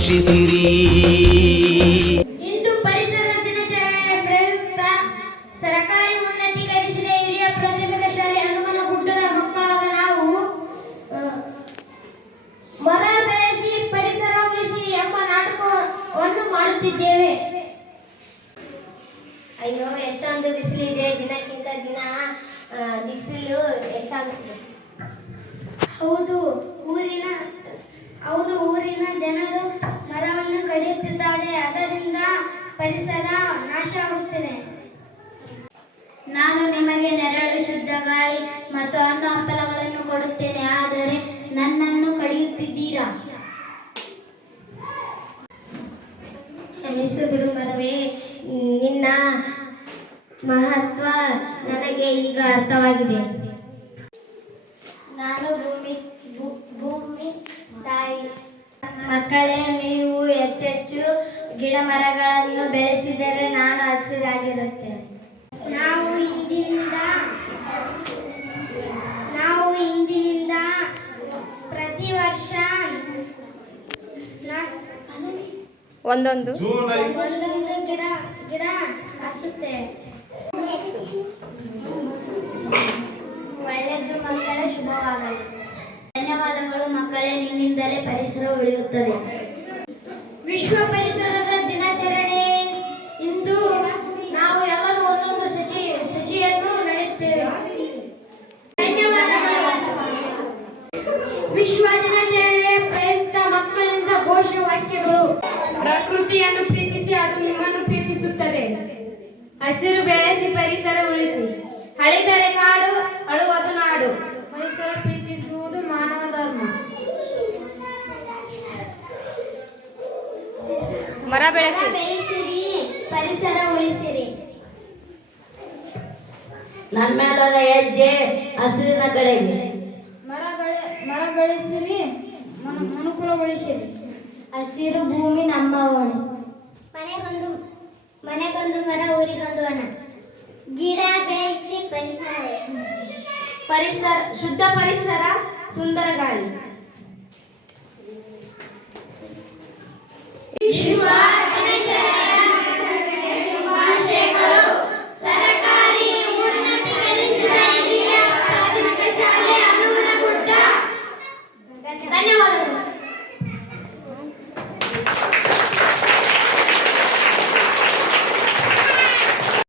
ರಕ್ಷಿಸಿರಿ. ಇಂದು ಪರಿಸರ ದಿನಾಚರಣೆ ಪ್ರಯುಕ್ತ ಸರ್ಕಾರಿ ಉನ್ನತೀಕರಿಸಿದ ಹಿರಿಯ ಪ್ರಾಥಮಿಕ ಶಾಲೆ ಹನುಮನಗುಡ್ಡದ ಮಕ್ಕಳಾದ ನಾವು ಮರ ಬೆಳೆಸಿ ಪರಿಸರ ಉಳಿಸಿ ಎಂಬ ನಾಟಕವನ್ನು ಮಾಡುತ್ತಿದ್ದೇವೆ. ಅಯ್ಯೋ, ಎಷ್ಟೊಂದು ಬಿಸಿಲಿದೆ, ದಿನಕ್ಕಿಂತ ದಿನ ಬಿಸಿಲು ಹೆಚ್ಚಾಗುತ್ತದೆ. ಹೌದು, ಊರಿನ ಜನರು ಮರವನ್ನು ಕಡಿಯುತ್ತಿದ್ದಾರೆ. ಅದರಿಂದ ಪರಿಸರ ನಾಶ ಆಗುತ್ತಿದೆ. ನಾನು ನಿಮಗೆ ನೆರಳು, ಶುದ್ಧ ಗಾಳಿ ಮತ್ತು ಹಣ್ಣು ಹಂಪಲಗಳನ್ನು ಕೊಡುತ್ತೇನೆ, ಆದರೆ ನನ್ನನ್ನು ಕಡಿಯುತ್ತಿದ್ದೀರಾ. ಕ್ಷಮಿಸು ಬಿಡು ಮರವೇ, ನಿನ್ನ ಮಹತ್ವ ನನಗೆ ಈಗ ಅರ್ಥವಾಗಿದೆ. ನಾನು ಭೂಮಿ ತಾಯಿ. ಮಕ್ಕಳೇ, ನೀವು ಹೆಚ್ಚೆಚ್ಚು ಗಿಡ ಮರಗಳನ್ನು ಬೆಳೆಸಿದರೆ ನಾನು ಹಸಿರಾಗಿರುತ್ತೇನೆ. ನಾವು ಇಂದಿನಿಂದ ಪ್ರತಿ ವರ್ಷ ಒಂದೊಂದು ಗಿಡ ಹಚ್ಚುತ್ತೇವೆ. ಒಳ್ಳೆಯದು ಮಕ್ಕಳೇ, ಶುಭವಾಗಲಿ. ಧನ್ಯವಾದಗಳು ಮಕ್ಕಳೇ, ನಿಮ್ಮಿಂದಲೇ ಪರಿಸರ ಉಳಿಯುತ್ತದೆ. ವಿಶ್ವ ಪರಿಸರದ ದಿನಾಚರಣೆ ಇಂದು ನಾವು ಎಲ್ಲರೂ ಒಂದೊಂದು ಸಸಿಯನ್ನು ನೆಡುತ್ತೇವೆ. ಧನ್ಯವಾದಗಳು. ವಿಶ್ವ ದಿನಾಚರಣೆಯ ಪ್ರಯುಕ್ತ ಮಕ್ಕಳಿಂದ ಘೋಷವಾಕ್ಯಗಳು. ಪ್ರಕೃತಿಯನ್ನು ಪ್ರೀತಿಸಿ, ಅದು ನಿಮ್ಮನ್ನು ಪ್ರೀತಿಸುತ್ತದೆ. ಹಸಿರು ಬೆಳೆಸಿ, ಪರಿಸರ ಉಳಿಸಿ. ಅಳಿದರೆ ಕಾಡು, ಅಳುವುದು ನಾಡು. ಪರಿಸರ ಪ್ರೀತಿಸುವುದು ಮಾನವ ಧರ್ಮ. ಮರ ಬೆಳೆಸಿರಿ, ಪರಿಸರ ಉಳಿಸಿರಿ. ನಮ್ಮೆಲ್ಲರ ಹೆಜ್ಜೆ ಹಸಿರಿನ ಕಡೆಗೆ. ಮರ ಬೆಳೆಸಿರಿ, ಮನುಕುಲ ಉಳಿಸಿರಿ. ಹಸಿರು ಭೂಮಿ ನಮ್ಮ ಹೊಣೆ. ಮನೆಗೊಂದು ಮರ, ಊರಿಗೊಂದು ವನ. ಗಿಡ ಬೆಳೆಸಿ ಪರಿಸರ ಶುದ್ಧ ಪರಿಸರ, ಸುಂದರ ಗಾಳಿ.